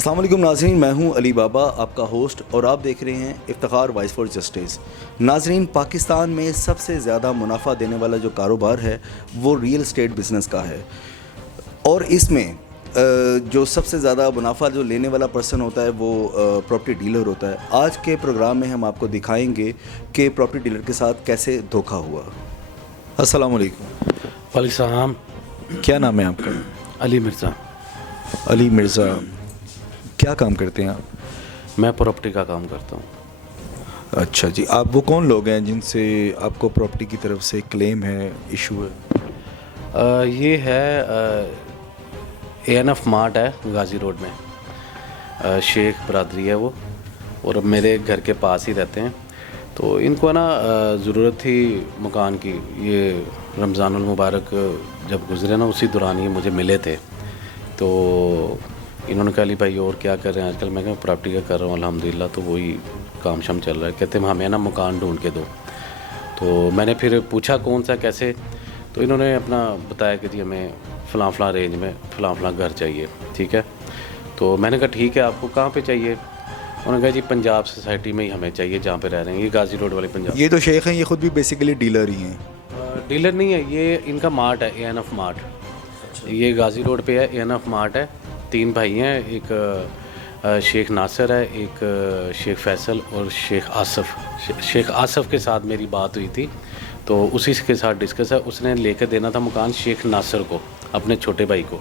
अस्सलाम वालेकुम नाज़रीन, मैं हूं अली बाबा, आपका होस्ट, और आप देख रहे हैं इफ्तिखार वॉइस फॉर जस्टिस। नाज़रीन, पाकिस्तान में सबसे ज़्यादा मुनाफा देने वाला जो कारोबार है वो रियल एस्टेट बिज़नेस का है, और इसमें जो सबसे ज़्यादा मुनाफा जो लेने वाला पर्सन होता है वो प्रॉपर्टी डीलर होता है। आज के प्रोग्राम में हम आपको दिखाएंगे कि प्रॉपर्टी डीलर के साथ कैसे धोखा हुआ। अस्सलाम वालेकुम। वालेकुम सलाम। क्या नाम है आपका? अली मिर्ज़ा। अली मिर्ज़ा, क्या काम करते हैं आप? मैं प्रॉपर्टी का काम करता हूँ। अच्छा जी, आप वो कौन लोग हैं जिनसे आपको प्रॉपर्टी की तरफ से क्लेम है, इशू है? ये है ANF मार्ट है गाज़ी रोड में। शेख बरादरी है वो, और अब मेरे घर के पास ही रहते हैं। तो इनको ना ज़रूरत थी मकान की। ये रमज़ानुल मुबारक जब गुज़रे ना, उसी दौरान ये मुझे मिले थे। तो इन्होंने कहा, अली भाई और क्या कर रहे हैं आजकल? मैं कहा प्रॉपर्टी का कर रहा हूँ अल्हम्दुलिल्लाह। तो वही काम शाम चल रहा है। कहते हैं हमें ना मकान ढूंढ के दो। तो मैंने फिर पूछा कौन सा कैसे, तो इन्होंने अपना बताया कि जी हमें फ़लाँ रेंज में फ़लाँ घर चाहिए। ठीक है, तो मैंने कहा ठीक है, आपको कहाँ पे चाहिए? उन्होंने कहा जी पंजाब सोसाइटी में ही हमें चाहिए, जहाँ पे रह रहे हैं, ये गाज़ी रोड वाले पंजाब। ये तो शेख हैं, ये खुद भी बेसिकली डीलर ही हैं। डीलर नहीं है, ये इनका मार्ट है, ANF मार्ट। ये गाज़ी रोड पे है, ANF मार्ट है। 3 भाई हैं, एक शेख नासिर है, एक शेख फैसल और शेख आसफ़। शेख आसफ़ के साथ मेरी बात हुई थी, तो उसी के साथ डिस्कस है। उसने लेकर देना था मकान शेख नासिर को, अपने छोटे भाई को।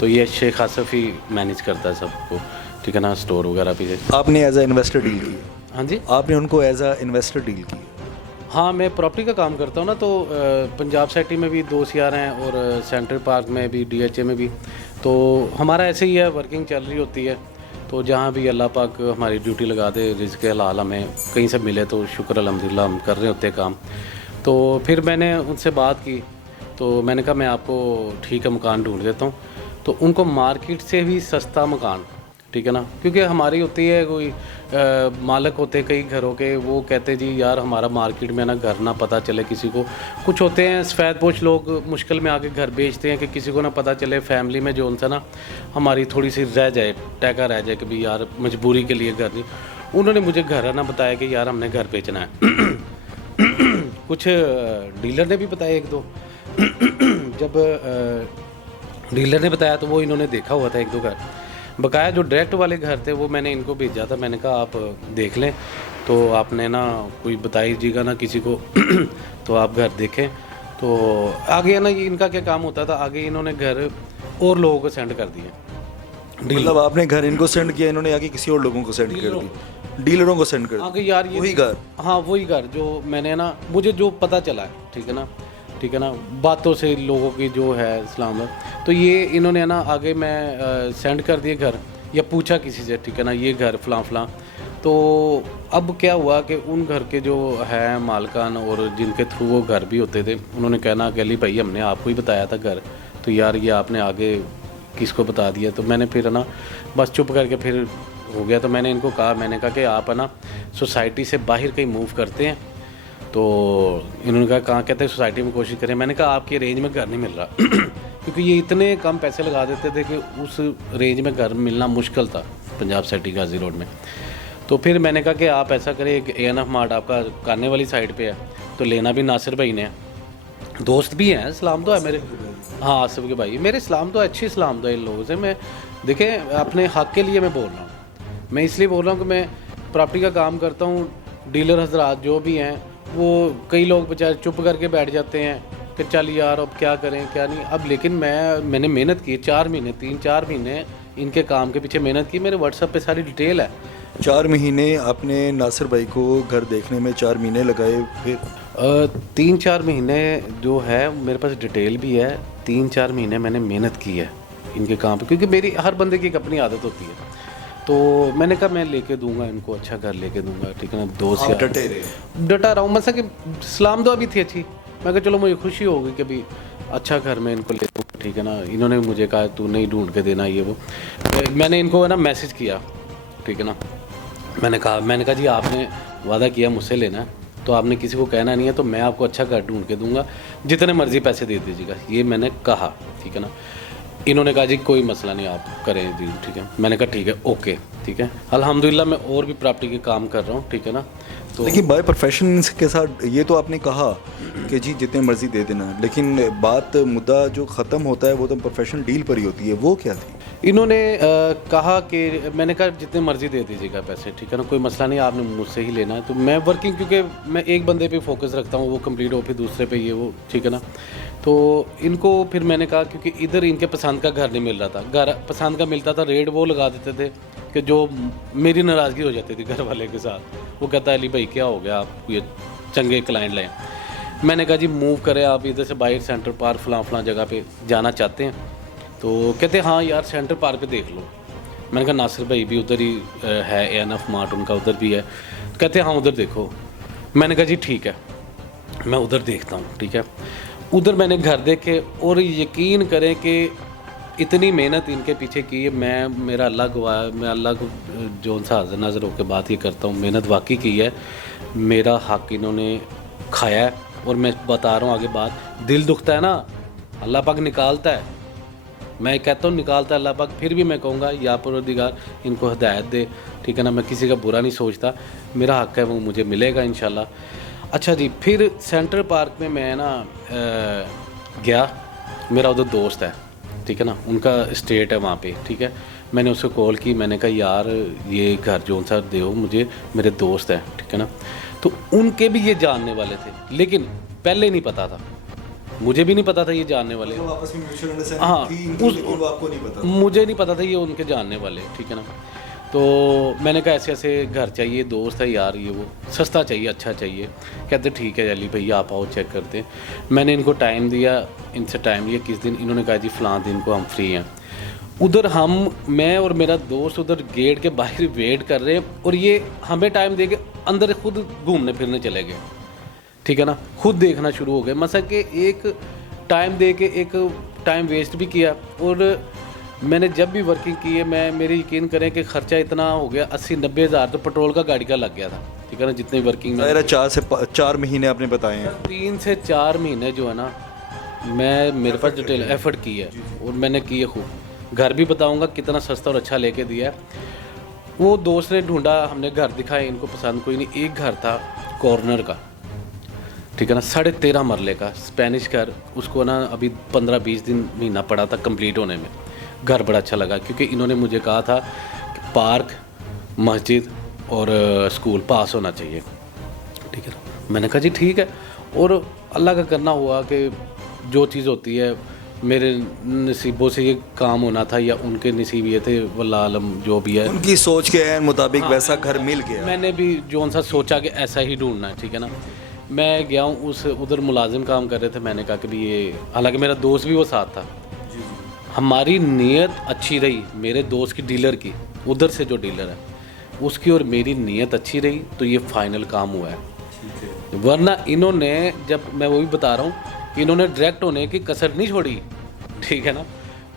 तो ये शेख आसफ़ ही मैनेज करता है सबको, ठीक है ना, स्टोर वगैरह भी। आपने एज अ इन्वेस्टर डील की? हाँ जी, आपने उनको एज अ इन्वेस्टर डील की? हाँ, मैं प्रॉपर्टी का काम करता हूँ ना, तो पंजाब सिटी में भी 2 CR हैं, और सेंट्रल पार्क में भी, DHA में भी। तो हमारा ऐसे ही है, वर्किंग चल रही होती है। तो जहाँ भी अल्लाह पाक हमारी ड्यूटी लगा दे, रिज़्क़ हलाल हमें कहीं से मिले तो शुक्र अल्हम्दुलिल्लाह, हम कर रहे होते हैं काम। तो फिर मैंने उनसे बात की, तो मैंने कहा मैं आपको ठीक है मकान ढूंढ देता हूँ। तो उनको मार्केट से भी सस्ता मकान, ठीक है ना, क्योंकि हमारी होती है कोई मालिक होते कई घरों के, वो कहते जी यार हमारा मार्केट में ना घर ना पता चले किसी को। कुछ होते हैं सफ़ेदपोश लोग, मुश्किल में आके घर बेचते हैं कि किसी को ना पता चले, फैमिली में जो उनसे ना हमारी थोड़ी सी रह जाए, टैका रह जाए कि भाई यार मजबूरी के लिए घर नहीं। उन्होंने मुझे घर है ना बताया कि यार हमने घर बेचना है। कुछ डीलर ने भी बताया 1-2। जब डीलर ने बताया तो वो इन्होंने देखा हुआ था 1-2 घर। बकाया जो डायरेक्ट वाले घर थे वो मैंने इनको भेजा था। मैंने कहा आप देख लें, तो आपने ना कोई बताइएगा ना किसी को। तो आप घर देखें। तो आगे ना ये इनका क्या काम होता था, आगे इन्होंने घर और लोगों को सेंड कर दिए। मतलब आपने घर इनको सेंड किया, इन्होंने आगे किसी और लोगों को सेंड कर दी, डीलरों को सेंड कर दी? आगे यार ये वही घर? हाँ वही घर जो मैंने ना, मुझे जो पता चला है, ठीक है ना, ठीक है ना, बातों से लोगों की जो है इस्लाम। तो ये इन्होंने ना आगे मैं सेंड कर दिए घर, या पूछा किसी से, ठीक है ना, ये घर फ़लाँ। तो अब क्या हुआ कि उन घर के जो है मालकान और जिनके थ्रू वो घर भी होते थे, उन्होंने कहना कि अली भाई हमने आपको ही बताया था घर, तो यार ये आपने आगे किसको बता दिया? तो मैंने फिर ना बस चुप करके फिर हो गया। तो मैंने इनको कहा, मैंने कहा कि आप है ना सोसाइटी से बाहर कहीं मूव करते हैं? तो इन्होंने कहा कहाँ? कहते हैं सोसाइटी में कोशिश करें। मैंने कहा आपकी रेंज में घर नहीं मिल रहा। क्योंकि ये इतने कम पैसे लगा देते थे कि उस रेंज में घर मिलना मुश्किल था पंजाब सिटी गाज़ी रोड में। तो फिर मैंने कहा कि आप ऐसा करें, एक ANF मार्ट आपका काने वाली साइड पे है, तो लेना भी नासिर भाई ने, दोस्त भी हैं, सलाम तो है मेरे। हाँ, आसिफ के भाई मेरे, सलाम तो है, अच्छी सलाम तो है इन लोगों से। मैं देखें अपने हक़ के लिए मैं बोल रहा हूँ। मैं इसलिए बोल रहा हूँ कि मैं प्रॉपर्टी का काम करता हूँ। डीलर हजरात जो भी हैं, वो कई लोग बेचारे चुप करके बैठ जाते हैं कि चल यार अब क्या करें क्या नहीं। अब लेकिन मैंने मेहनत की 4 महीने, 3-4 महीने इनके काम के पीछे मेहनत की। मेरे WhatsApp पे सारी डिटेल है। 4 महीने आपने नासिर भाई को घर देखने में 4 महीने लगाए? फिर 3-4 महीने जो है मेरे पास डिटेल भी है। 3-4 महीने मैंने मेहनत की है इनके काम पे, क्योंकि मेरी हर बंदे की एक अपनी आदत होती है। तो मैंने कहा मैं लेके दूंगा इनको, अच्छा घर लेके दूंगा, ठीक है ना। 2 से डटा रहा हूँ। मतलब कि सलाम दुआ भी थी अच्छी। मैं कहा चलो मुझे खुशी होगी कि भाई अच्छा घर में इनको ले दूँ, ठीक है ना। इन्होंने मुझे कहा तू नहीं ढूंढ के देना ये वो। मैंने इनको है ना मैसेज किया, ठीक है ना। मैंने कहा जी आपने वादा किया मुझसे लेना है, तो आपने किसी को कहना नहीं है, तो मैं आपको अच्छा घर ढूंढ के दूंगा, जितने मर्ज़ी पैसे दे दीजिएगा, ये मैंने कहा, ठीक है ना। इन्होंने कहा जी कोई मसला नहीं, आप करें जी, ठीक है। मैंने कहा ठीक है, ओके, ठीक है। अल्हम्दुलिल्लाह मैं और भी प्रॉपर्टी के काम कर रहा हूँ, ठीक है ना। तो लेकिन बाय प्रोफेशन के साथ ये तो आपने कहा कि जी जितने मर्जी दे देना, लेकिन बात मुद्दा जो ख़त्म होता है वो तो प्रोफेशनल डील पर ही होती है, वो क्या थी? इन्होंने कहा कि मैंने कहा जितने मर्जी दे दीजिएगा पैसे, ठीक है ना, कोई मसला नहीं, आपने मुझसे ही लेना है। तो मैं वर्किंग, क्योंकि मैं एक बंदे पे फोकस रखता हूँ, वो कंप्लीट हो, फिर दूसरे पे ये वो, ठीक है ना। तो इनको फिर मैंने कहा, क्योंकि इधर इनके पसंद का घर नहीं मिल रहा था, घर पसंद का मिलता था, रेट वो लगा देते थे कि जो मेरी नाराज़गी हो जाती थी घर वाले के साथ। वो कहता है अली भाई क्या हो गया, आप ये चंगे क्लाइंट लें। मैंने कहा जी मूव करें आप इधर से, बाहर सेंटर पार्क फलां जगह पे जाना चाहते हैं? तो कहते हाँ यार सेंटर पार्क पे देख लो। मैंने कहा नासिर भाई भी उधर ही है, एनएफ मार्ट उनका उधर भी है। कहते हाँ उधर देखो। मैंने कहा जी ठीक है, मैं उधर देखता हूँ, ठीक है। उधर मैंने घर देखे और यकीन करें कि इतनी मेहनत इनके पीछे की है, मेरा अलग हुआ है, मैं अलग जो उनसे हाजिर नाज़र होकर बात ये करता हूँ, मेहनत वाकई की है, मेरा हक इन्होंने खाया है। और मैं बता रहा हूँ आगे बात, दिल दुखता है ना, अल्लाह पाक निकालता है, मैं कहता हूँ निकालता है अल्लाह पाक, फिर भी मैं कहूँगा या परवरदिगार इनको हिदायत दे, ठीक है ना। मैं किसी का बुरा नहीं सोचता, मेरा हक है वो मुझे मिलेगा इंशाल्लाह। अच्छा जी, फिर सेंटर पार्क में मैं ना गया, मेरा उधर दोस्त है, ठीक है ना, उनका स्टेट है वहाँ पे, ठीक है। मैंने उसको कॉल की, मैंने कहा यार ये घर जो सा दो मुझे, मेरे दोस्त है, ठीक है ना। तो उनके भी ये जानने वाले थे, लेकिन पहले नहीं पता था, मुझे भी नहीं पता था ये जानने वाले। आपस में म्यूचुअल अंडरस्टैंडिंग हाँ, थी इनकी, लेकिन वो आपको नहीं पता? मुझे नहीं पता था ये उनके जानने वाले, ठीक है ना। तो मैंने कहा ऐसे ऐसे घर चाहिए, दोस्त है यार, ये वो सस्ता चाहिए, अच्छा चाहिए। कहते ठीक है अली भैया आप आओ चेक करते हैं। मैंने इनको टाइम दिया, इनसे टाइम लिया किस दिन, इन्होंने कहा जी फ़लाँ दिन को हम फ्री हैं। उधर मैं और मेरा दोस्त उधर गेट के बाहर वेट कर रहे हैं, और ये हमें टाइम दे के अंदर खुद घूमने फिरने चले गए, ठीक है ना, खुद देखना शुरू हो गए। मसा कि एक टाइम दे के एक टाइम वेस्ट भी किया। और मैंने जब भी वर्किंग की है, मेरे यकीन करें कि ख़र्चा इतना हो गया 80-90 हज़ार तो पेट्रोल का गाड़ी का लग गया था, ठीक है ना, जितनी वर्किंग में। 4 महीने आपने बताए हैं? 3 से 4 महीने जो है ना, मेरे पास डिटेल एफर्ट की है, और मैंने की है खूब। घर भी बताऊँगा कितना सस्ता और अच्छा लेके दिया है। वो दोस्त ने ढूंढा, हमने घर दिखाए, इनको पसंद कोई नहीं। एक घर था कॉर्नर का, ठीक है ना, 13.5 मरले का स्पेनिश घर, उसको ना अभी 15-20 दिन महीना पड़ा था कंप्लीट होने में। घर बड़ा अच्छा लगा, क्योंकि इन्होंने मुझे कहा था कि पार्क, मस्जिद और स्कूल पास होना चाहिए, ठीक है ना। मैंने कहा जी ठीक है, और अल्लाह का करना हुआ कि जो चीज़ होती है, मेरे नसीबों से ये काम होना था, या उनके नसीब ये थे, वल्लाह आलम जो भी है। उनकी सोच के मुताबिक वैसा घर मिल गया। मैंने भी जो सा सोचा कि ऐसा ही ढूंढना है, ठीक है ना। मैं गया हूँ, उधर मुलाजिम काम कर रहे थे। मैंने कहा कि भी ये, हालांकि मेरा दोस्त भी वो साथ था, हमारी नीयत अच्छी रही, मेरे दोस्त की डीलर की, उधर से जो डीलर है उसकी और मेरी नीयत अच्छी रही, तो ये फाइनल काम हुआ है। वरना इन्होंने, जब मैं वो भी बता रहा हूँ, इन्होंने डायरेक्ट होने की कसर नहीं छोड़ी, ठीक है ना।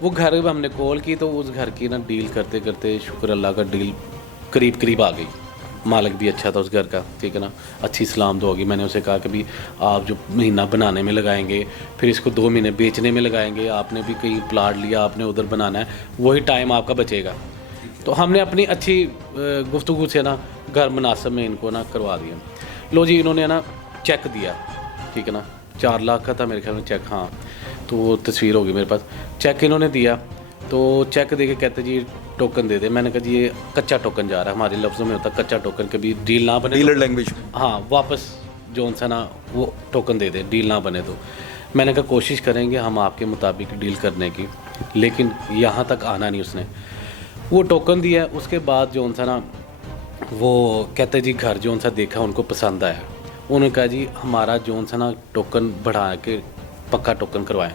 वो घर में हमने कॉल की, तो उस घर की ना डील करते करते शुक्र अल्लाह का डील करीब करीब आ गई। मालिक भी अच्छा था उस घर का, ठीक है ना, अच्छी सलाम तो होगी। मैंने उसे कहा कि भी आप जो महीना बनाने में लगाएंगे, फिर इसको 2 महीने बेचने में लगाएंगे, आपने भी कहीं प्लाट लिया, आपने उधर बनाना है, वही टाइम आपका बचेगा। तो हमने अपनी अच्छी गुफ्तगू से ना घर मुनासिब में इनको ना करवा दिया। लो जी, इन्होंने ना चेक दिया, ठीक है ना, 4 लाख का था मेरे ख्याल में चेक, हाँ, तो तस्वीर होगी मेरे पास। चेक इन्होंने दिया, तो चेक दे के कहते जी टोकन दे दे। मैंने कहा जी ये कच्चा टोकन जा रहा है, हमारे लफ्ज़ों में होता है कच्चा टोकन, कभी डील ना बने, डीलर लैंग्वेज, हाँ, वापस जो सा ना वो टोकन दे दे, डील ना बने तो। मैंने कहा कोशिश करेंगे हम आपके मुताबिक डील करने की, लेकिन यहाँ तक आना नहीं उसने। वो टोकन दिया, उसके बाद जो सा ना वो कहते जी घर जो सा देखा उनको पसंद आया, उन्होंने कहा जी हमारा जो सा ना टोकन बढ़ा के पक्का टोकन करवाएं।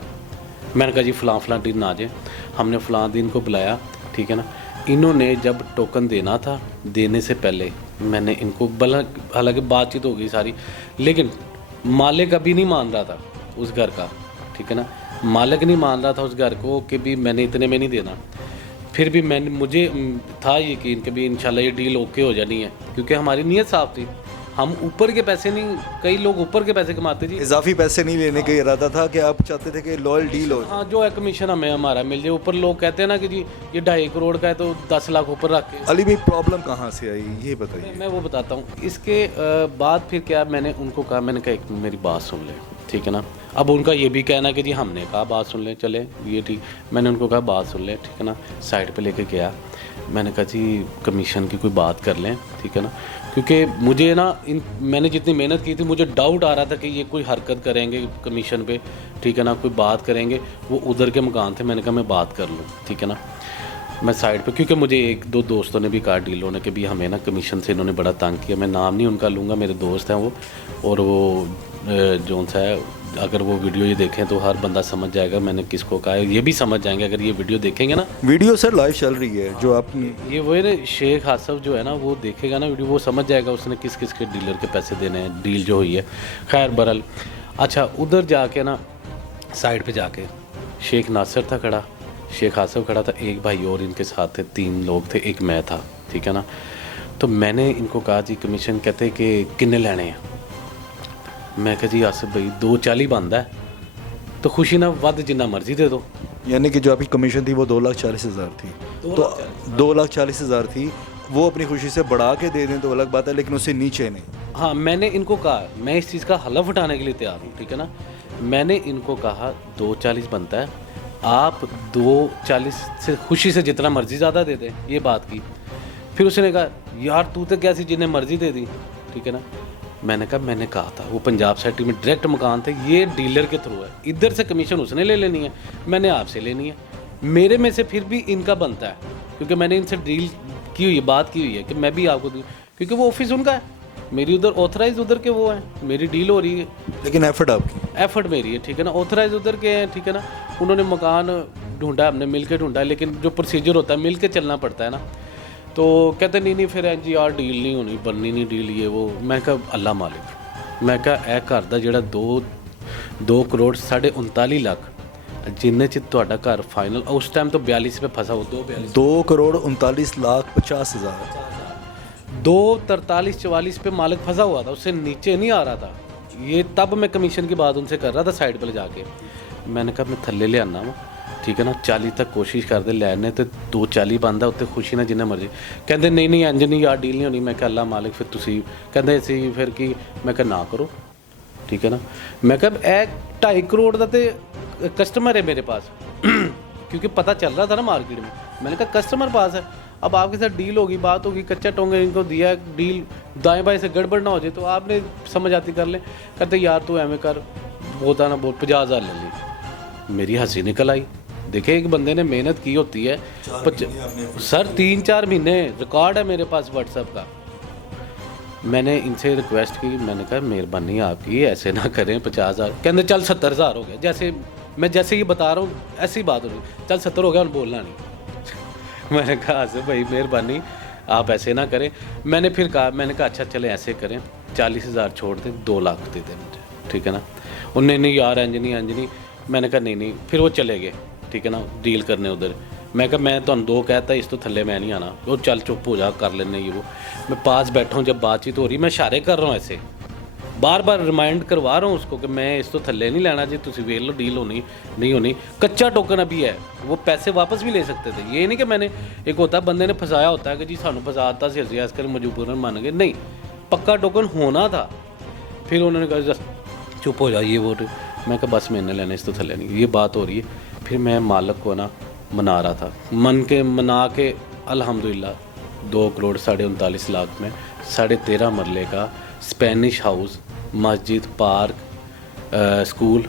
मैंने कहा जी फ़लाँ दिन आ जाए। हमने फ़लाँ दिन को बुलाया, ठीक है ना। इन्होंने जब टोकन देना था, देने से पहले मैंने इनको हालांकि बातचीत हो गई सारी, लेकिन मालिक अभी नहीं मान रहा था उस घर का, ठीक है ना, मालिक नहीं मान रहा था उस घर को कि भी मैंने इतने में नहीं देना। फिर भी मुझे था यकीन कि भी इंशाल्लाह ये डील ओके हो जानी है, क्योंकि हमारी नीयत साफ़ थी, हम ऊपर के पैसे नहीं, कई लोग ऊपर के पैसे कमाते जी। इजाफी पैसे नहीं लेने का इरादा था कि आप चाहते थे कि लॉयल डील हो। हाँ, जो है कमीशन हमें हमारा मिल जाए। ऊपर लोग कहते हैं ना कि जी ये 2.5 करोड़ का है तो 10 लाख ऊपर रख के। अली भाई प्रॉब्लम कहाँ से आई ये बताइए। मैं वो बताता हूँ। इसके बाद फिर क्या, मैंने उनको कहा, मैंने कहा एक मेरी बात सुन ले, ठीक है ना। अब उनका ये भी कहना कि जी हमने कहा बात सुन ले, चले ये ठीक। मैंने उनको कहा बात सुन ले, ठीक है ना। साइड पे लेके गया, मैंने कहा जी कमीशन की कोई बात कर लें, ठीक है ना। क्योंकि मुझे ना मैंने जितनी मेहनत की थी, मुझे डाउट आ रहा था कि ये कोई हरकत करेंगे कमीशन पे, ठीक है ना, कोई बात करेंगे। वो उधर के मकान थे, मैंने कहा मैं बात कर लूँ, ठीक है ना। मैं साइड पे, क्योंकि मुझे एक दो दोस्तों ने भी कहा डीलों ने कि भी हमें ना कमीशन से इन्होंने बड़ा तंग किया। मैं नाम नहीं उनका लूँगा, मेरे दोस्त हैं वो। और वो जोन सा है, अगर वो वीडियो ये देखें तो हर बंदा समझ जाएगा मैंने किसको कहा है। ये भी समझ जाएंगे अगर ये वीडियो देखेंगे ना। वीडियो सर लाइव चल रही है जो आपने, ये वो है ना, शेख आसफ जो है ना, वो देखेगा ना वीडियो, वो समझ जाएगा उसने किस किस के डीलर के पैसे देने हैं, डील जो हुई है। खैर बरल, अच्छा उधर जाके ना साइड पे जाके शेख नासिर था खड़ा, शेख आसफ खड़ा था, एक भाई और इनके साथ थे, 3 लोग थे, एक मैं था, ठीक है ना। तो मैंने इनको कहा जी कमीशन, कहते कि किन्ने लेने हैं। मैं कहा जी आसिफ भाई 240 बनता है तो खुशी ना वध जिन्ना मर्जी दे दो। यानी कि जो आपकी कमीशन थी वो 2,40,000 थी, तो 2,40,000 थी, वो अपनी खुशी से बढ़ा के दे दें तो अलग बात है, लेकिन उससे नीचे नहीं। हाँ, मैंने इनको कहा मैं इस चीज़ का हलफ उठाने के लिए तैयार हूँ, ठीक है ना। मैंने इनको कहा 240 बनता है, आप 240 से खुशी से जितना मर्जी ज़्यादा दे दें, ये बात की। फिर उसने कहा यार तू तो कैसी जिन्हें मर्जी दे दी, ठीक है ना। मैंने कहा मैंने कहा था, वो पंजाब सिटी में डायरेक्ट मकान थे, ये डीलर के थ्रू है, इधर से कमीशन उसने ले लेनी है, मैंने आपसे लेनी है। मेरे में से फिर भी इनका बनता है, क्योंकि मैंने इनसे डील की हुई है, बात की हुई है कि मैं भी आपको दूँ, क्योंकि वो ऑफिस उनका है, मेरी उधर ऑथराइज उधर के वो हैं, मेरी डील हो रही है। लेकिन एफर्ट आपकी, एफर्ट मेरी है, ठीक है ना। ऑथराइज उधर के हैं, ठीक है ना। उन्होंने मकान ढूंढा, हमने मिल के ढूंढा, लेकिन जो प्रोसीजर होता है मिल के चलना पड़ता है ना। तो कहते नहीं फिर जी यार डील नहीं होनी, बननी नहीं डील, ये वो। मैं कहा अल्लाह मालिक, मैं कहा ए घर दा जेड़ा 2 करोड़ 39.5 लाख जिन्ने च तुहाडा घर फाइनल उस टाइम तो 42 पे फंसा हो, 2 करोड़ 39,50,000 2:43-44 पे मालिक फंसा हुआ था, उससे नीचे नहीं आ रहा था। ये तब मैं कमीशन की बात उनसे कर रहा था साइड पर जाके। मैंने कहा मैं थल्ले ले आना वा, ठीक है ना, 40 तक कोशिश करते लैने तो 240 बनता उत्ते खुशी ना जिन्ना मर्जी। कहते नहीं इंज नहीं यार डील नहीं होनी। मैं कहा अल्लाह मालिक फिर तुसी, कहते सी फिर की। मैं कहा ना करो, ठीक है ना। मैं कहा 2.5 करोड़ का तो कस्टमर है मेरे पास क्योंकि पता चल रहा था ना मार्केट में। मैंने कहा कस्टमर पास है, अब आपके साथ डील होगी, बात होगी, कच्चा टोंगे इनको दिया, डील दाएं बाएं से गड़बड़ ना हो जाए तो आपने समझ आती कर लें। कहते यार तू एवं कर, होता ना बहुत 50,000 ले ली। मेरी हंसी निकल आई। देखे एक बंदे ने मेहनत की होती है सर, 3-4 महीने रिकॉर्ड है मेरे पास व्हाट्सएप का। मैंने इनसे रिक्वेस्ट की, मैंने कहा मेहरबानी आपकी ऐसे ना करें, 50,000। कहते चल 70,000 हो गया, जैसे मैं जैसे ये बता रहा हूँ ऐसी बात हो रही, चल 70 हो गया और बोलना नहीं मैंने कहा से भाई मेहरबानी आप ऐसे ना करें। मैंने फिर कहा, मैंने कहा अच्छा चले ऐसे करें, 40,000 छोड़ दें, 2 लाख दे दें मुझे, ठीक है ना। उन्हें नहीं यार अंजनी। मैंने कहा नहीं। फिर वो चले गए, ठीक है ना, डील करने उधर। मैं कहा मैं तो 2 कहता इस तो थल्ले मैं नहीं आना। वो चल चुप हो जा, कर लेने ये वो। मैं पास बैठा हूँ, जब बातचीत हो रही मैं इशारे कर रहा हूँ ऐसे, बार बार रिमाइंड करवा रहा हूँ उसको कि मैं इस तो थल्ले नहीं लेना जी, तुसी वेख लो डील होनी नहीं होनी। कच्चा टोकन अभी है, वो पैसे वापस भी ले सकते थे। ये नहीं कि मैंने, एक होता है बंदे ने फंसाया होता है कि जी सानू फंसाता सी असि इसकर मजबूरन मान गए, नहीं, पक्का टोकन होना था। फिर उन्होंने कहा चुप हो जा ये वो। मैं कहा बस मैंने लेने इस तो थल्ले नहीं, ये बात हो रही है। फिर मैं मालिक को ना मना रहा था, मना के अल्हम्दुलिल्लाह 2 करोड़ 39.5 लाख में 13.5 मरले का स्पेनिश हाउस, मस्जिद, पार्क, स्कूल,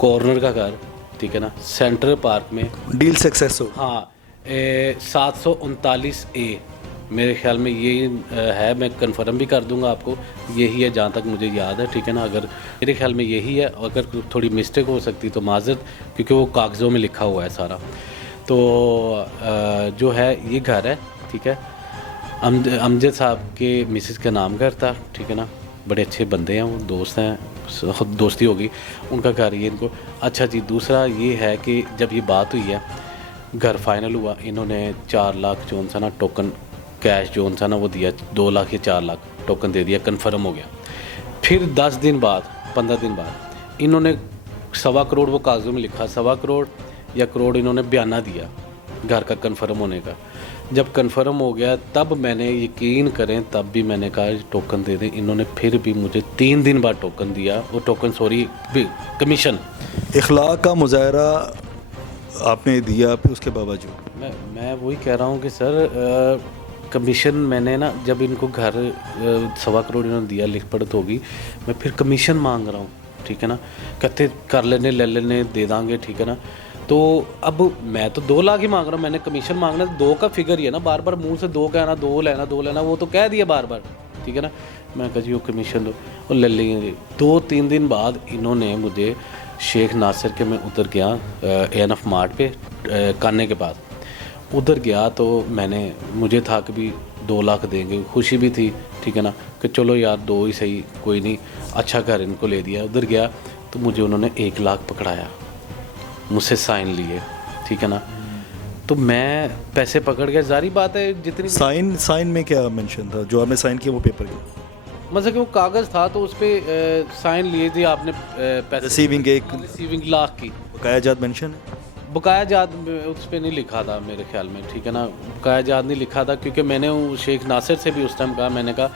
कॉर्नर का घर, ठीक है ना, सेंट्रल पार्क में डील सक्सेस हो। हाँ 739A मेरे ख्याल में ये है, मैं कंफर्म भी कर दूंगा आपको, यही है जहाँ तक मुझे याद है, ठीक है ना। अगर मेरे ख्याल में यही है, अगर थोड़ी मिस्टेक हो सकती तो माजरत, क्योंकि वो कागज़ों में लिखा हुआ है सारा। तो जो है ये घर है, ठीक है, अमजद साहब के मिसेस का नाम घर था, ठीक है ना। बड़े अच्छे बंदे हैं वो, दोस्त हैं, दोस्ती होगी, उनका घर ये इनको। अच्छा जी, दूसरा ये है कि जब ये बात हुई है, घर फाइनल हुआ, इन्होंने 4 लाख जो सा ना टोकन कैश जो था ना वो दिया 2 लाख या 4 लाख टोकन दे दिया, कन्फर्म हो गया। फिर 10 दिन बाद 15 दिन बाद इन्होंने 1.25 करोड़ वो कागज़ों में लिखा, 1.25 करोड़ या करोड़ इन्होंने बयाना दिया घर का कन्फर्म होने का। जब कन्फर्म हो गया तब मैंने, यकीन करें, तब भी मैंने कहा टोकन दे दें। इन्होंने फिर भी मुझे 3 दिन बाद टोकन दिया, वो टोकन कमीशन। इखलाक का मुजाहरा आपने दिया फिर उसके बावजूद? मैं वही कह रहा हूँ कि सर कमीशन मैंने ना, जब इनको घर 1.25 करोड़ इन्होंने दिया, लिख पढ़त होगी, मैं फिर कमीशन मांग रहा हूँ, ठीक है ना। कहते कर लेने, ले लेने, दे देंगे, ठीक है ना। तो अब मैं तो 2 लाख ही मांग रहा हूँ, मैंने कमीशन मांगना 2 का फिगर ही है ना, बार बार मुंह से 2 कहना, 2 लेना, 2 लेना, वो तो कह दिया बार बार, ठीक है ना। मैं कहा जी वो कमीशन दो और ले लेंगे। 2-3 दिन बाद इन्होंने मुझे शेख नासिर के, मैं उधर गया ANF मार्ट पे काने के पास, उधर गया तो मुझे था कि भी 2 लाख देंगे, खुशी भी थी, ठीक है ना, कि चलो यार 2 ही सही, कोई नहीं, अच्छा घर इनको ले दिया। उधर गया तो मुझे उन्होंने 1 लाख पकड़ाया, मुझसे साइन लिए, ठीक है ना। तो मैं पैसे पकड़ गया, जारी बात है जितनी साइन में क्या मेंशन था जो आपने साइन किया? वो पेपर के मतलब कि वो कागज़ था तो उस पर साइन लिए थे आपने, पैसे रिसीविंग लाख की बकाया जात मेंशन है? बकाया जात उस पर नहीं लिखा था मेरे ख्याल में, ठीक है ना। बकाया जात नहीं लिखा था क्योंकि मैंने वो शेख नासिर से भी उस टाइम कहा, मैंने कहा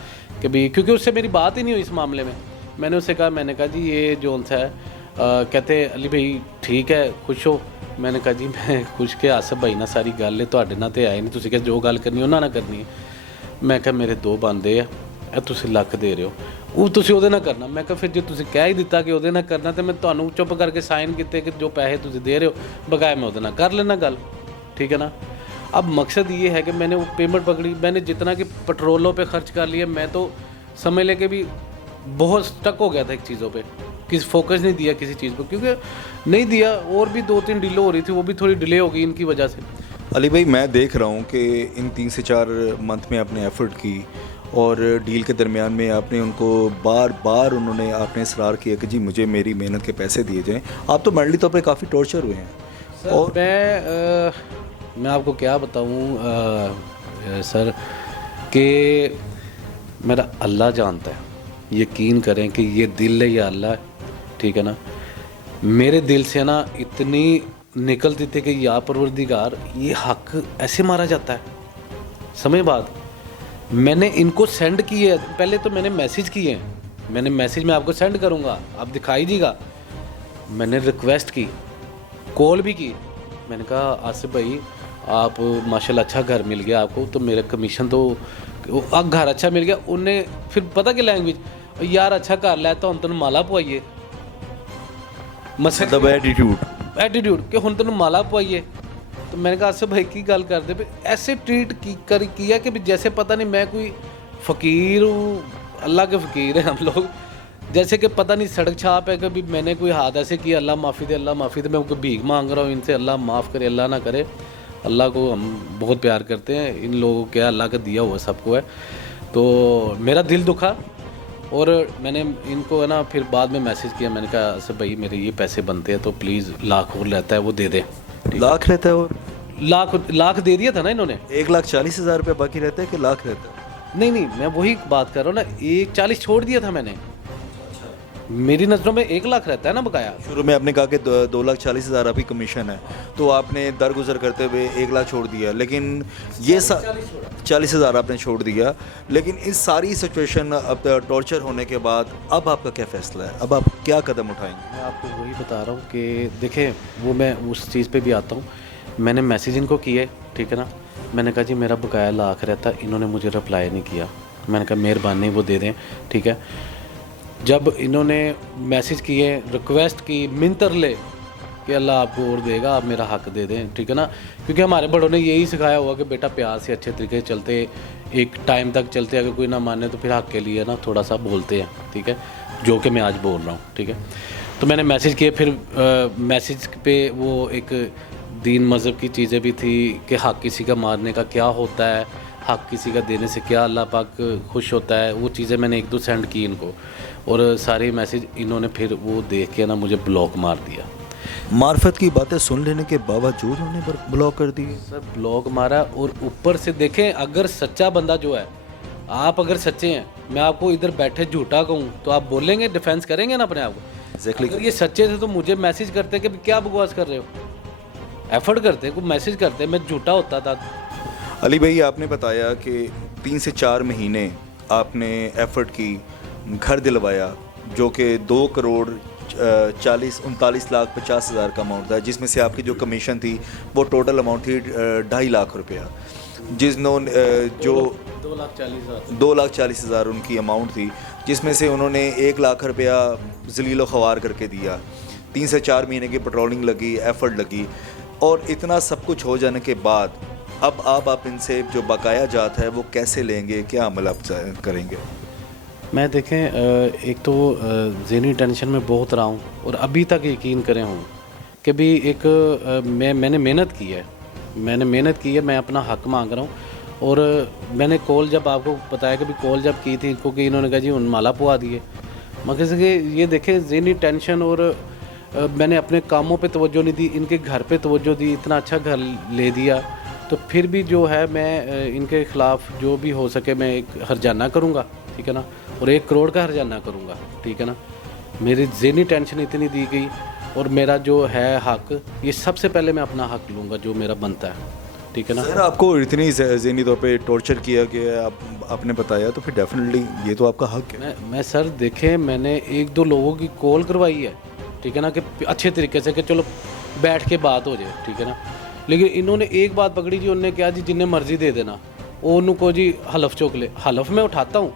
कि भी, क्योंकि उससे मेरी बात ही नहीं हुई इस मामले में। मैंने उससे कहा, मैंने कहा जी ये जो सा है, कहते अली भाई ठीक है, खुश हो। मैंने कहा जी मैं खुश के, आसिफ भाई ना सारी गल है तुहाडे नाल ते आए नहीं, तुसीं कहा जो गल करनी उन्हां नाल करनी है। मैं कहा मेरे 2 बंदे आ, तुसीं लख दे रहे हो, ਉਹ ਤੁਸੀਂ ਉਹਦੇ ਨਾਲ ਕਰਨਾ। ਮੈਂ ਕਿਹਾ ਫਿਰ ਜੇ ਤੁਸੀਂ ਕਹਿ ਹੀ ਦਿੱਤਾ ਕਿ ਉਹਦੇ ਨਾਲ ਕਰਨਾ ਤੇ ਮੈਂ ਤੁਹਾਨੂੰ ਚੁੱਪ ਕਰਕੇ ਸਾਈਨ ਕੀਤੇ ਕਿ जो पैसे ਤੁਸੀਂ दे रहे हो बकाया मैं ਉਹਦੇ ਨਾਲ कर लेना गल, ठीक है ना। अब मकसद ये है कि मैंने वो पेमेंट पकड़ी, मैंने जितना कि पेट्रोलों पे खर्च कर लिया, मैं तो समझ ले के भी बहुत स्टक हो गया था एक चीज़ों पे, किसी फोकस नहीं दिया किसी चीज़ पर, क्योंकि नहीं दिया और भी 2-3 डील हो रही थी, वो भी थोड़ी डिले हो गई इनकी वजह से। अली भाई मैं देख रहा हूँ कि इन 3 से 4 मंथ में आपने एफ़र्ट की और डील के दरमियान में आपने उनको बार बार उन्होंने आपने इसरार किया कि जी मुझे मेरी मेहनत के पैसे दिए जाएं। आप तो मेंटली तौर पे काफ़ी टॉर्चर हुए हैं। और मैं आपको क्या बताऊं सर कि मेरा अल्लाह जानता है, यकीन करें कि ये दिल है या अल्लाह, ठीक है ना। मेरे दिल से ना इतनी निकलती थी कि या परवरदिगार ये हक ऐसे मारा जाता है, समझ बात। मैंने इनको सेंड किए, पहले तो मैंने मैसेज किए, मैंने मैसेज में आपको सेंड करूँगा, आप दिखाई दीजिएगा। मैंने रिक्वेस्ट की, कॉल भी की, मैंने कहा आसिफ भाई आप माशाल्लाह अच्छा घर मिल गया आपको, तो मेरा कमीशन तो घर अच्छा मिल गया। उन्हें फिर पता कि लैंग्वेज, यार अच्छा घर लै तो हम तेन माला पवाइए, मतलब एटीट्यूड कि हम तेन माला पवाइए। तो मैंने कहा आसिफ भाई की गल करते पे ऐसे ट्रीट किया कि जैसे पता नहीं मैं कोई फ़कीर हूँ, अल्लाह के फ़कीर हैं हम लोग, जैसे कि पता नहीं सड़क छाप है कि भी मैंने कोई हाथ ऐसे किया, अल्लाह माफ़ी दे, अल्लाह माफ़ी दे। मैं उनको भीख मांग रहा हूँ इनसे, अल्लाह माफ़ करे, अल्लाह ना करे। अल्लाह को हम बहुत प्यार करते हैं, इन लोगों को क्या अल्लाह का दिया हुआ सबको है। तो मेरा दिल दुखा और मैंने इनको है ना फिर बाद में मैसेज किया, मैंने कहा आसिफ भाई मेरे ये पैसे बनते हैं तो प्लीज़ लाख और रहता है वो दे दें। लाख रहता है और लाख दे दिया था ना इन्होंने। 1,40,000 रुपये बाकी रहता है कि लाख रहता है? नहीं मैं वही बात कर रहा हूँ ना, 1,40 छोड़ दिया था मैंने। मेरी नज़रों में 1 लाख रहता है ना बकाया। शुरू में आपने कहा कि 2,40,000 आपकी कमीशन है, तो आपने दरगुजर करते हुए 1 लाख छोड़ दिया, लेकिन ये 40,000 आपने छोड़ दिया। लेकिन इस सारी सिचुएशन अब टॉर्चर होने के बाद अब आपका क्या फ़ैसला है, अब आप क्या कदम उठाएंगे? मैं आपको वही बता रहा हूँ कि देखें, वो मैं उस चीज़ पे भी आता हूँ। मैंने मैसेज इनको किए, ठीक है ना, मैंने कहा जी मेरा बकाया लाख रहता, इन्होंने मुझे रिप्लाई नहीं किया। मैंने कहा मेहरबानी वो दे दें, ठीक है। जब इन्होंने मैसेज किए, रिक्वेस्ट की, मिन्तर ले कि अल्लाह आपको और देगा, आप मेरा हक दे दें, ठीक है ना। क्योंकि हमारे बड़ों ने यही सिखाया हुआ कि बेटा प्यार से अच्छे तरीके से चलते, एक टाइम तक चलते, अगर कोई ना माने तो फिर हक के लिए ना थोड़ा सा बोलते हैं, ठीक है, जो कि मैं आज बोल रहा हूँ, ठीक है। तो मैंने मैसेज किए, फिर मैसेज पे वो एक दीन मज़हब की चीज़ें भी थी कि हक किसी का मारने का क्या होता है, हक किसी का देने से क्या अल्लाह पाक खुश होता है, वो चीज़ें मैंने 1-2 सेंड की इनको, और सारे मैसेज इन्होंने फिर वो देख के ना मुझे ब्लॉक मार दिया। मार्फत की बातें सुन लेने के बावजूद उन्हें ब्लॉक कर दिए। सर ब्लॉक मारा, और ऊपर से देखें, अगर सच्चा बंदा जो है, आप अगर सच्चे हैं, मैं आपको इधर बैठे झूठा कहूँ तो आप बोलेंगे, डिफेंस करेंगे ना अपने आप को। एग्जैक्टली। अगर ये सच्चे थे तो मुझे मैसेज करते कि क्या बकवास कर रहे हो, एफर्ट करते, कोई मैसेज करते, मैं झूठा होता था। अली भाई, आपने बताया कि 3 से 4 महीने आपने एफर्ट की, घर दिलवाया, जो कि 2 करोड़ 39 लाख 50 हज़ार का अमाउंट था, जिसमें से आपकी जो कमीशन थी वो टोटल अमाउंट थी 2.5 लाख रुपया, जिन्होंने जो 2,40,000 उनकी अमाउंट थी, जिसमें से उन्होंने 1 लाख रुपया जलील ख्वार करके दिया। 3 से 4 महीने की पेट्रोलिंग लगी, एफर्ट लगी, और इतना सब कुछ हो जाने के बाद अब आप इनसे जो बकाया जात है वो कैसे लेंगे, क्या अमल आप करेंगे? मैं देखें, एक तो ज़हनी टेंशन में बहुत रहा हूँ, और अभी तक यकीन करें हूँ कि भी एक मैंने मेहनत की है, मैं अपना हक मांग रहा हूँ। और मैंने कॉल जब आपको बताया कि भी कॉल जब की थी इनको, कि इन्होंने कहा जी उन माला पुआ दिए, मगर से ये देखें ज़हनी टेंशन, और मैंने अपने कामों पे तवज्जो नहीं दी, इनके घर पे तवज्जो दी, इतना अच्छा घर ले दिया, तो फिर भी जो है मैं इनके ख़िलाफ़ जो भी हो सके मैं एक हर्जाना करूँगा, ठीक है ना, और 1 करोड़ का हर्जाना करूँगा, ठीक है ना। मेरी ज़हनी टेंशन इतनी दी गई, और मेरा जो है हक, ये सबसे पहले मैं अपना हक लूँगा जो मेरा बनता है, ठीक है ना। सर, आपको इतनी ज़हनी तौर पे टॉर्चर किया गया, आपने बताया, तो फिर डेफिनेटली ये तो आपका हक है। मैं सर देखें, मैंने 1-2 लोगों की कॉल करवाई है, ठीक है ना, कि अच्छे तरीके से कि चलो बैठ के बात हो जाए, ठीक है ना। लेकिन इन्होंने एक बात पकड़ी जी, उन्होंने कहा जी जिन्हें मर्जी दे देना, वो उनको जी हलफ चौक ले, हलफ मैं उठाता हूँ,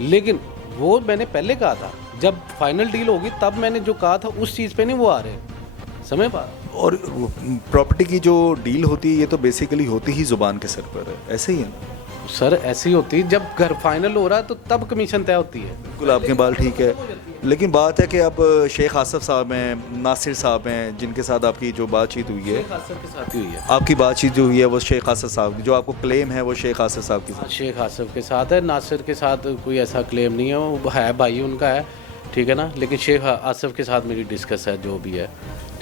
लेकिन वो मैंने पहले कहा था, जब फाइनल डील होगी तब मैंने जो कहा था उस चीज़ पे नहीं वो आ रहे समय पर। और प्रॉपर्टी की जो डील होती है ये तो बेसिकली होती ही ज़ुबान के सर पर है, ऐसे ही है ना? सर ऐसी होती है, जब घर फाइनल हो रहा है तो तब कमीशन तय होती है। बिल्कुल, आपके बाल ठीक है, लेकिन बात है कि अब शेख आसफ साहब हैं, नासिर साहब हैं, जिनके साथ आपकी जो बातचीत हुई है, शेख आसफ के साथ ही हुई है। आपकी बातचीत जो हुई है वो शेख आसफ साहब की, जो आपको क्लेम है वो शेख आसफ साहब की। शेख आसफ के साथ है, नासिर के साथ कोई ऐसा क्लेम नहीं है, वो है भाई उनका है, ठीक है ना, लेकिन शेख आसफ के साथ मेरी डिस्कस है जो भी है।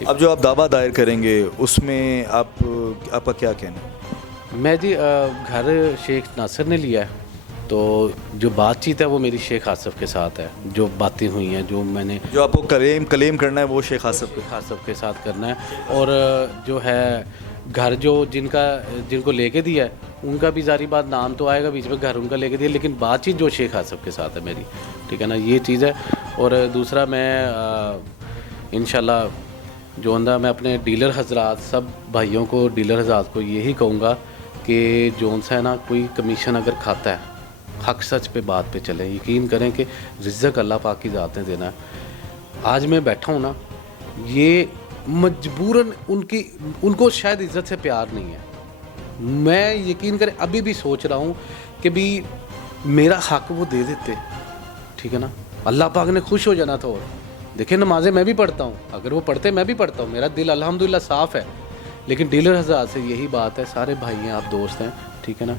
अब जो आप दावा दायर करेंगे उसमें आपका क्या कहना है? मैं जी घर शेख नासिर ने लिया है, तो जो बातचीत है वो मेरी शेख आसफ के साथ है, जो बातें हुई हैं, जो मैंने, जो आपको क्लेम करना है वो शेख आसफ के साथ करना है। और जो है घर जो जिनको लेके दिया है उनका भी जारी बात नाम तो आएगा बीच में, घर उनका लेके दिया, लेकिन बातचीत जो शेख आसफ के साथ है मेरी, ठीक है ना, ये चीज़ है। और दूसरा मैं इंशाल्लाह जो अंदा मैं अपने डीलर हजरात, सब भाइयों को, डीलर हजरात को यही कहूँगा कि जोन सा है ना, कोई कमीशन अगर खाता है, हक सच पे बात पे चले, यकीन करें कि रिज़्क़ अल्लाह पाक की ज़ात ने देना है। आज मैं बैठा हूँ ना, ये मजबूरन उनको शायद इज़्ज़त से प्यार नहीं है। मैं यकीन करें अभी भी सोच रहा हूँ कि भी मेरा हक वो दे देते, ठीक है ना, अल्लाह पाक ने खुश हो जाना था। और देखिए नमाज़ें मैं भी पढ़ता हूँ, अगर वो पढ़ते मैं भी पढ़ता हूँ, मेरा दिल अल्हम्दुलिल्लाह साफ़ है। लेकिन डीलर हज़रात से यही बात है, सारे भाई हैं, आप दोस्त हैं, ठीक है ना,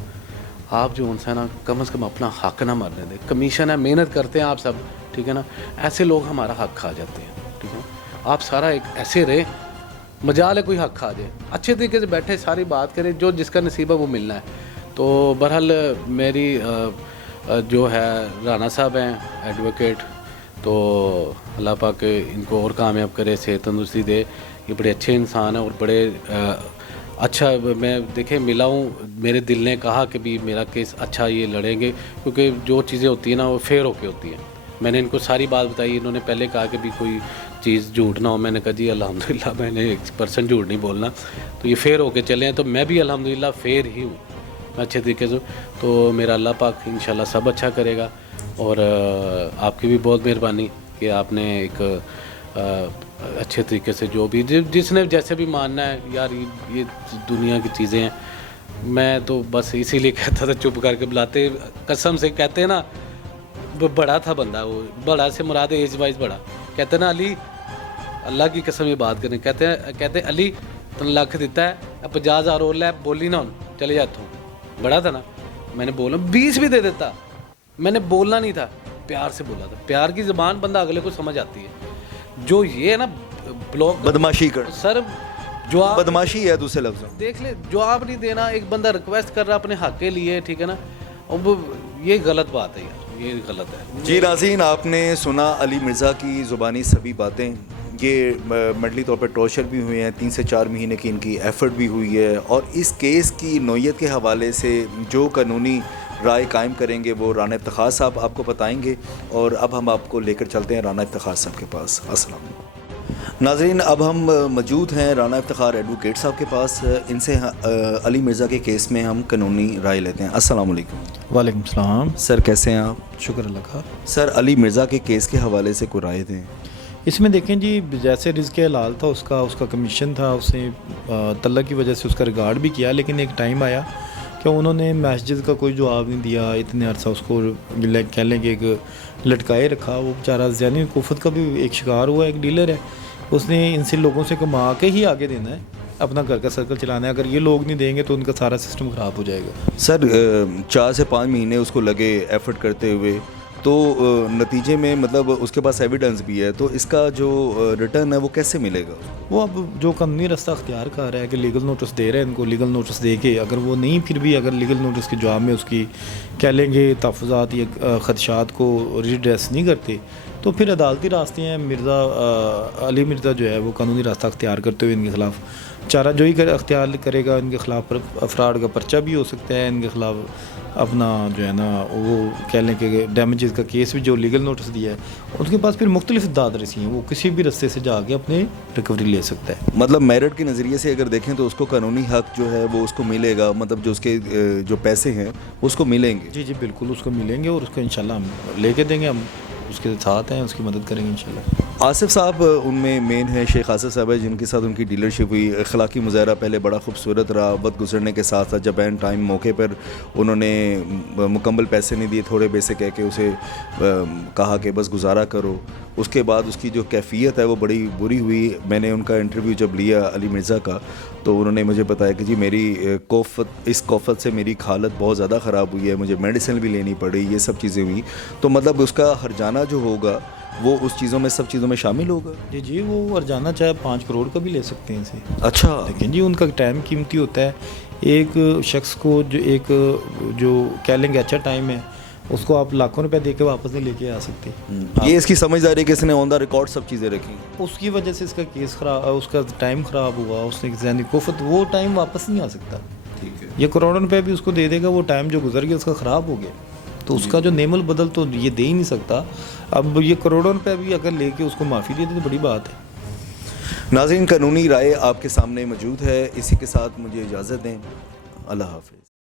आप जो उनसे ना कम से कम अपना हक ना मरने दें। कमीशन है, मेहनत करते हैं आप सब, ठीक है ना, ऐसे लोग हमारा हक खा जाते हैं, ठीक है। आप सारा एक ऐसे रहे, मजाल है कोई हक खा जाए, अच्छे तरीके से बैठे सारी बात करें, जो जिसका नसीब है वो मिलना है। तो बहरहाल मेरी जो है राना साहब हैं एडवोकेट, तो अल्लाह पाक इनको और कामयाब करे, सेहत तंदुरुस्ती दे, ये बड़े अच्छे इंसान हैं और बड़े अच्छा मैं देखे मिला हूँ। मेरे दिल ने कहा कि भी मेरा केस अच्छा ये लड़ेंगे, क्योंकि जो चीज़ें होती हैं ना वो फेयर होके होती हैं। मैंने इनको सारी बात बताई, इन्होंने पहले कहा कि भी कोई चीज़ झूठ ना हो, मैंने कहा जी अल्हम्दुलिल्लाह मैंने 1% झूठ नहीं बोलना, तो ये फेयर होके चले हैं, तो मैं भी अल्हम्दुलिल्लाह फेयर ही हूँ अच्छे तरीके से। तो मेरा अल्लाह पाक इंशाल्लाह सब अच्छा करेगा। और आपकी भी बहुत मेहरबानी कि आपने एक अच्छे तरीके से जो भी जिसने जैसे भी मानना है, यार ये दुनिया की चीज़ें हैं, मैं तो बस इसीलिए कहता था चुप करके बुलाते, कसम से कहते हैं ना, बड़ा था बंदा, वो बड़ा से मुराद एज वाइज बड़ा, कहते ना अली अल्लाह की कसम ये बात करें, कहते अली तुम लख दिता है, 50,000 और लै, बोली ना हूँ चले जा इत्थों, बड़ा था ना, मैंने बोला 20 भी दे देता, मैंने बोलना नहीं था, प्यार से बोला था। प्यार की ज़बान बंदा अगले को समझ आती है। जो ये है ना ब्लॉक बदमाशी कर, सर जवाब बदमाशी है दूसरे लफ्ज़ों। देख ले, जवाब नहीं देना, एक बंदा रिक्वेस्ट कर रहा अपने हक के लिए, ठीक है ना, अब ये गलत बात है यार, ये गलत है। जी नाज़रीन, आपने सुना अली मिर्ज़ा की ज़ुबानी सभी बातें। ये मेंटली तौर पर टॉर्चर भी हुए हैं, 3 से 4 महीने की इनकी एफ़र्ट भी हुई है, और इस केस की नौयत के हवाले से जो कानूनी राय कायम करेंगे वो राना इफ्तिखार साहब आपको बताएंगे। और अब हम आपको लेकर चलते हैं राना इफ्तिखार साहब के पास। अस्सलाम वालेकुम। नाज़रीन, अब हम मौजूद हैं राना इफ्तिखार एडवोकेट साहब के पास। इनसे अली मिर्ज़ा के केस में हम कानूनी राय लेते हैं। अस्सलाम वालेकुम। वालेकुम सलाम। सर कैसे हैं आप? शुक्र अल्लाह का। सर अली मिर्ज़ा के केस के हवाले से कोई राय दें। इसमें देखें जी, जैसे रिज़्क़ हलाल था, उसका कमीशन था, उसने तल्ला की वजह से उसका रिगार्ड भी किया, लेकिन एक टाइम आया कि उन्होंने मस्जिद का कोई जवाब नहीं दिया, इतने अरसा उसको कह लें कि एक लटकाए रखा। वो बेचारा ज़हनी कुफ़त का भी एक शिकार हुआ, एक डीलर है, उसने इनसे लोगों से कमा के ही आगे देना है, अपना घर का सर्कल चलाना है। अगर ये लोग नहीं देंगे तो उनका सारा सिस्टम ख़राब हो जाएगा। सर 4 से 5 महीने उसको लगे एफ़र्ट करते हुए, तो नतीजे में मतलब उसके पास एविडेंस भी है, तो इसका जो रिटर्न है वो कैसे मिलेगा? वो अब जो कानूनी रास्ता अख्तियार कर रहा है कि लीगल नोटिस दे रहे हैं इनको, लीगल नोटिस दे के अगर वो नहीं, फिर भी अगर लीगल नोटिस के जवाब में उसकी कह लेंगे तहफ़्फ़ुज़ात या ख़दशात को रिड्रेस नहीं करते, तो फिर अदालती रास्ते हैं। अली मिर्ज़ा जो है वो कानूनी रास्ता अख्तियार करते हुए इनके ख़िलाफ़ चारा जोई अख्तियार करेगा। इनके ख़िलाफ़ अफराड का पर्चा भी हो सकता है, इनके ख़िलाफ़ अपना जो है ना वो कह लें कि डैमेजेस का केस भी जो लीगल नोटिस दिया है, उसके पास फिर मुख्तलिफ दाद रसी हैं, वो किसी भी रस्ते से जाके अपने रिकवरी ले सकता है। मतलब मेरिट के नज़रिए से अगर देखें तो उसको कानूनी हक जो है वो उसको मिलेगा, मतलब जो उसके जो पैसे हैं उसको मिलेंगे। जी जी बिल्कुल उसको मिलेंगे, और उसको इंशाल्लाह हम लेके देंगे, हम उसके साथ हैं, उसकी मदद करेंगे इंशाल्लाह। आसिफ साहब उनमें मेन है, शेख आसिफ साहब है जिनके साथ उनकी डीलरशिप हुई। अखलाकी मुजाहरा पहले बड़ा खूबसूरत रहा, वक्त गुजरने के साथ साथ जब एन टाइम मौके पर उन्होंने मुकम्मल पैसे नहीं दिए, थोड़े पैसे कह के उसे कहा कि बस गुजारा करो, उसके बाद उसकी जो कैफियत है वो बड़ी बुरी हुई। मैंने उनका इंटरव्यू जब लिया अली मिर्ज़ा का, तो उन्होंने मुझे बताया कि जी मेरी इस कोफत से मेरी हालत बहुत ज़्यादा ख़राब हुई है, मुझे मेडिसिन भी लेनी पड़ी, ये सब चीज़ें हुई। तो मतलब उसका हर्जाना जो होगा वो उस चीज़ों में, सब चीज़ों में शामिल होगा। जी जी, वो हर्जाना चाहे 5 करोड़ का भी ले सकते हैं इसे। अच्छा, लेकिन जी उनका टाइम कीमती होता है। एक शख्स को जो कह लेंगे अच्छा टाइम है, उसको आप लाखों रुपए दे के वापस नहीं लेके आ सकते। ये इसकी समझदारी कि इसने ऑन द रिकॉर्ड सब चीज़ें रखी, उसकी वजह से इसका केस खराब, उसका टाइम ख़राब हुआ, उसने ज़हनी कुफ़त, वो टाइम वापस नहीं आ सकता। ठीक है, ये करोड़ों रुपए भी उसको दे देगा, वो टाइम जो गुजर गया उसका ख़राब हो गया, तो उसका जो नेमल बदल तो ये दे ही नहीं सकता। अब ये करोड़ों रुपए भी अगर लेके उसको माफ़ी दे दे तो बड़ी बात है। नाज़रीन कानूनी राय आपके सामने मौजूद है। इसी के साथ मुझे इजाज़त दें। अल्लाह हाफ़िज़।